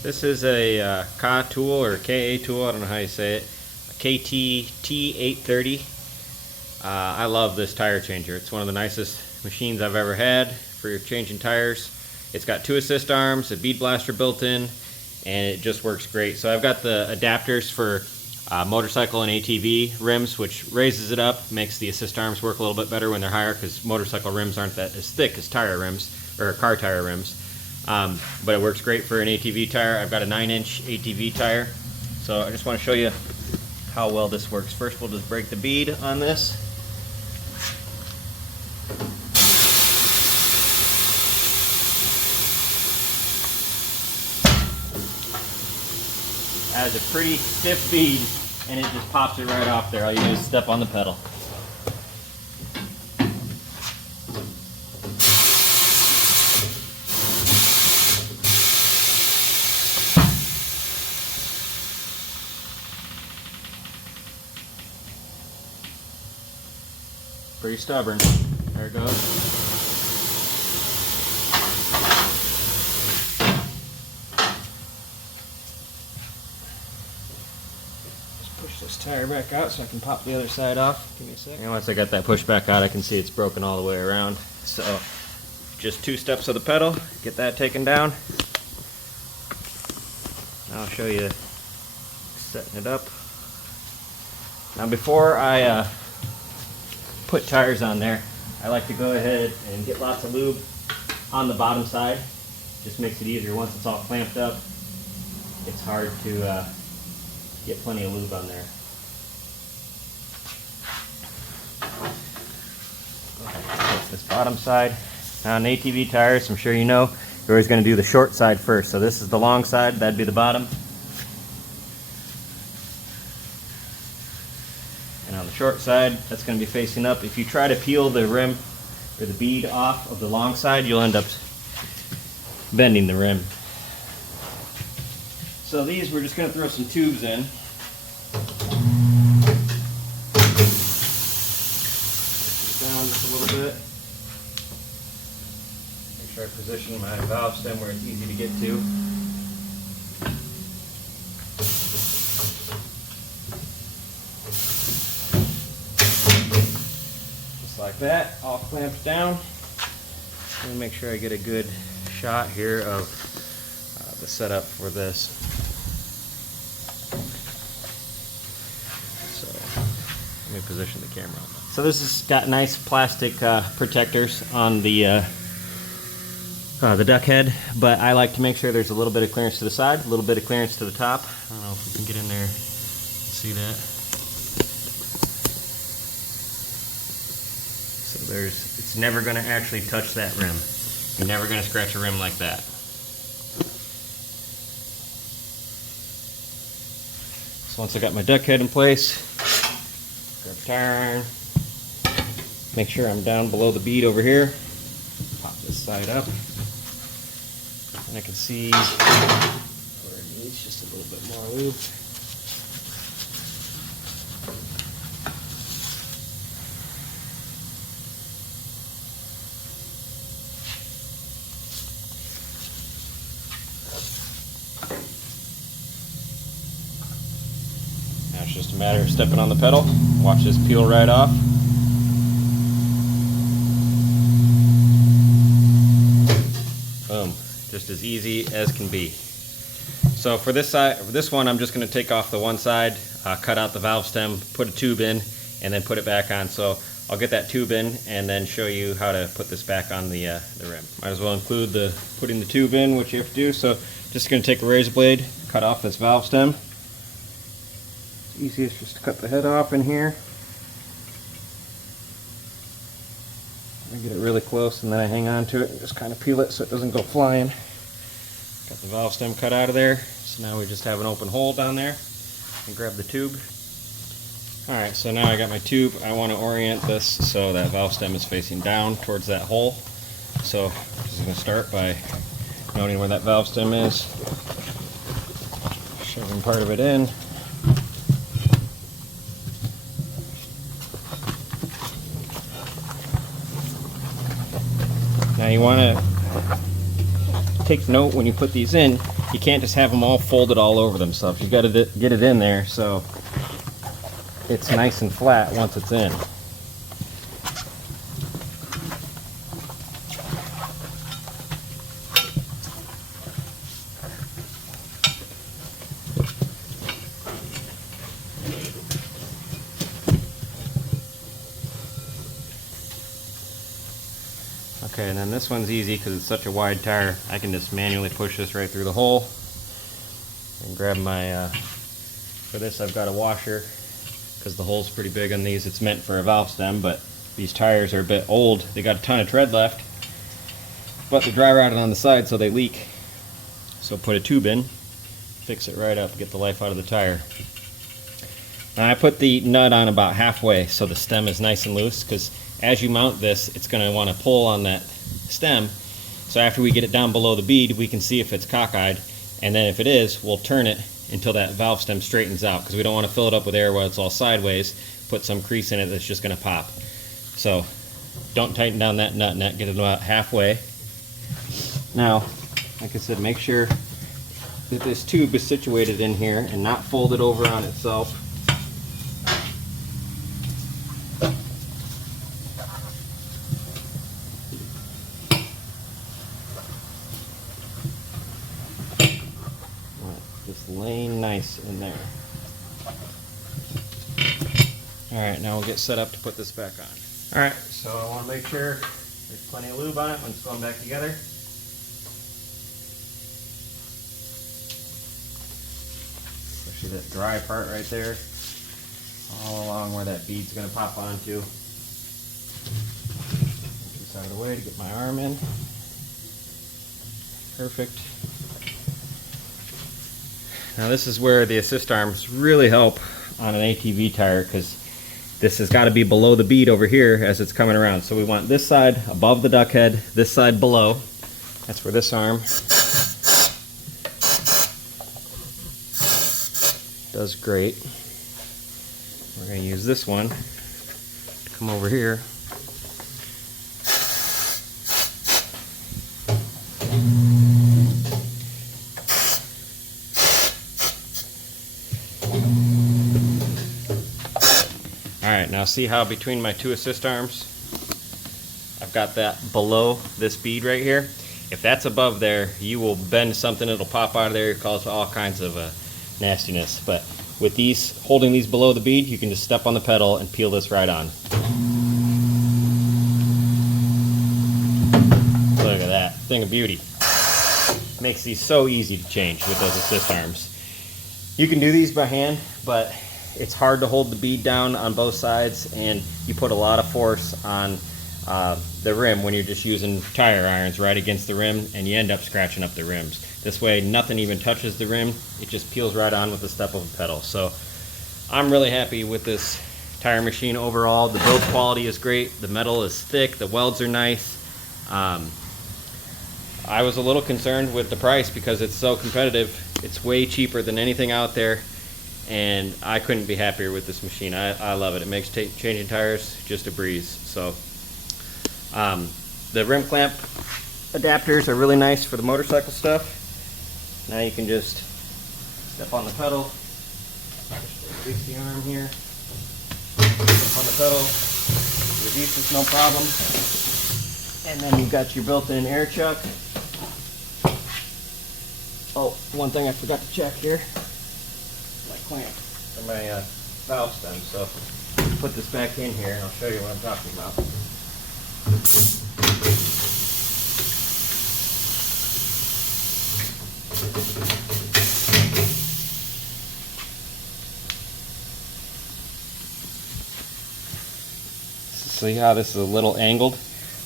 This is a KATOOL or KATOOL, I don't know how you say it, a KT-T830. I love this tire changer. It's one of the nicest machines I've ever had for changing tires. It's got 2 assist arms, a bead blaster built in, and it just works great. So I've got the adapters for motorcycle and ATV rims, which raises it up, makes the assist arms work a little bit better when they're higher, because motorcycle rims aren't that as thick as tire rims, or car tire rims. But it works great for an ATV tire. I've got a 9-inch ATV tire, so I just want to show you how well this works. First, we'll just break the bead on this. Has a pretty stiff bead, and it just pops it right off there. All you do is step on the pedal. Pretty stubborn. There it goes. Just push this tire back out so I can pop the other side off. Give me a sec. And once I got that pushed back out, I can see it's broken all the way around. So just 2 steps of the pedal, get that taken down. Now I'll show you setting it up. Now before I put tires on there, I like to go ahead and get lots of lube on the bottom side. Just makes it easier. Once it's all clamped up, it's hard to get plenty of lube on there. This bottom side. Now on ATV tires, I'm sure you know, you're always going to do the short side first. So this is the long side, that'd be the bottom. And on the short side, that's going to be facing up. If you try to peel the rim or the bead off of the long side, you'll end up bending the rim. So these, we're just going to throw some tubes in. Down just a little bit. Make sure I position my valve stem where it's easy to get to. Like that, all clamped down. Let me make sure I get a good shot here of the setup for this. So let me position the camera on that. So this has got nice plastic protectors on the duck head, but I like to make sure there's a little bit of clearance to the side, a little bit of clearance to the top. I don't know if we can get in there and see that. It's never going to actually touch that rim. You're never going to scratch a rim like that. So once I got my duck head in place, grab a tire iron, make sure I'm down below the bead over here, pop this side up, and I can see where it needs just a little bit more lube. Now it's just a matter of stepping on the pedal. Watch this peel right off. Boom. Just as easy as can be. So for this side, for this one, I'm just going to take off the one side, cut out the valve stem, put a tube in, and then put it back on. So I'll get that tube in and then show you how to put this back on the rim. Might as well include the putting the tube in, which you have to do. So just going to take a razor blade, cut off this valve stem. Easiest just to cut the head off in here. I get it really close and then I hang on to it and just kind of peel it so it doesn't go flying. Got the valve stem cut out of there, so now we just have an open hole down there. And grab the tube. Alright, so now I got my tube. I want to orient this so that valve stem is facing down towards that hole. So I'm just going to start by noting where that valve stem is, shoving part of it in. Now you want to take note when you put these in, you can't just have them all folded all over themselves. You've got to get it in there so it's nice and flat once it's in. Okay, and then this one's easy because it's such a wide tire. I can just manually push this right through the hole and grab my, for this I've got a washer because the hole's pretty big on these. It's meant for a valve stem, but these tires are a bit old. They got a ton of tread left, but they're dry rotted on the side so they leak. So put a tube in, fix it right up, get the life out of the tire. Now I put the nut on about halfway so the stem is nice and loose, because as you mount this, it's going to want to pull on that stem. So after we get it down below the bead, we can see if it's cockeyed, and then if it is, we'll turn it until that valve stem straightens out, because we don't want to fill it up with air while it's all sideways, put some crease in it that's just going to pop. So don't tighten down that nut, get it about halfway. Now, like I said, make sure that this tube is situated in here and not folded over on itself. Just laying nice in there. Alright, now we'll get set up to put this back on. Alright, so I want to make sure there's plenty of lube on it when it's going back together. Especially that dry part right there, all along where that bead's going to pop onto. Get this out of the way to get my arm in. Perfect. Now this is where the assist arms really help on an ATV tire, because this has got to be below the bead over here as it's coming around. So we want this side above the duck head, this side below. That's where this arm does great. We're going to use this one to come over here. Alright, now see how between my two assist arms, I've got that below this bead right here. If that's above there, you will bend something, it'll pop out of there, cause all kinds of nastiness. But with these, holding these below the bead, you can just step on the pedal and peel this right on. Look at that, thing of beauty. Makes these so easy to change with those assist arms. You can do these by hand, but it's hard to hold the bead down on both sides, and you put a lot of force on the rim when you're just using tire irons right against the rim, and you end up scratching up the rims. This way nothing even touches the rim, it just peels right on with the step of a pedal. So I'm really happy with this tire machine overall. The build quality is great, the metal is thick, the welds are nice. I was a little concerned with the price because it's so competitive. It's way cheaper than anything out there, and I couldn't be happier with this machine. I love it. It makes changing tires just a breeze. So the rim clamp adapters are really nice for the motorcycle stuff. Now you can just step on the pedal, release the arm here, step on the pedal, release this no problem, and then you've got your built-in air chuck. Oh, one thing I forgot to check here, my clamp for my valve stem. So put this back in here and I'll show you what I'm talking about. See how this is a little angled?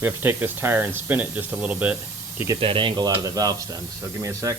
We have to take this tire and spin it just a little bit to get that angle out of the valve stem. So give me a sec.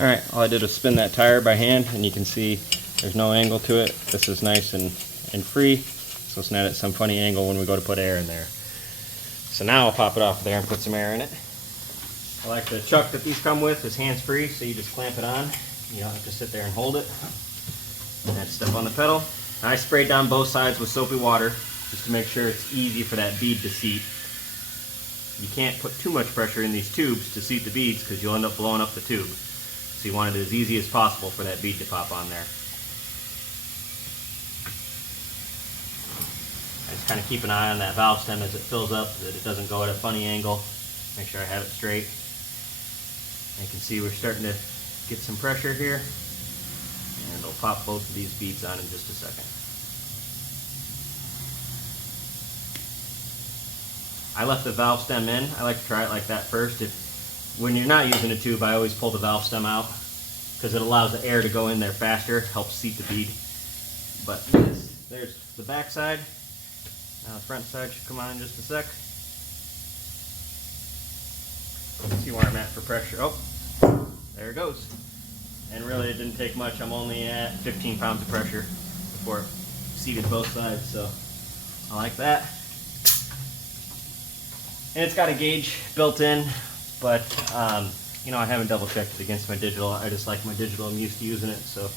Alright, all I did was spin that tire by hand, and you can see there's no angle to it. This is nice and free, so it's not at some funny angle when we go to put air in there. So now I'll pop it off there and put some air in it. I like the chuck that these come with is hands-free, so you just clamp it on. You don't have to sit there and hold it. And then step on the pedal. I sprayed down both sides with soapy water just to make sure it's easy for that bead to seat. you can't put too much pressure in these tubes to seat the beads because you'll end up blowing up the tube. So you want it as easy as possible for that bead to pop on there. I just kind of keep an eye on that valve stem as it fills up, that it doesn't go at a funny angle. Make sure I have it straight. You can see we're starting to get some pressure here, and it'll pop both of these beads on in just a second. I left the valve stem in. I like to try it like that first. When you're not using a tube, I always pull the valve stem out because it allows the air to go in there faster, helps seat the bead. But there's the back side. Now the front side should come on in just a sec. See where I'm at for pressure. Oh, there it goes. And really it didn't take much. I'm only at 15 pounds of pressure before it seated both sides, so I like that. And it's got a gauge built in, but you know, I haven't double checked it against my digital. I just like my digital. I'm used to using it, so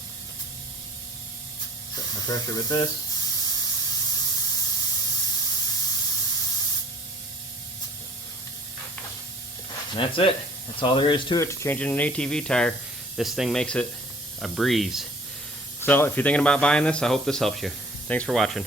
set my pressure with this. And that's it. That's all there is to it, changing an ATV tire. This thing makes it a breeze. So if you're thinking about buying this, I hope this helps you. Thanks for watching.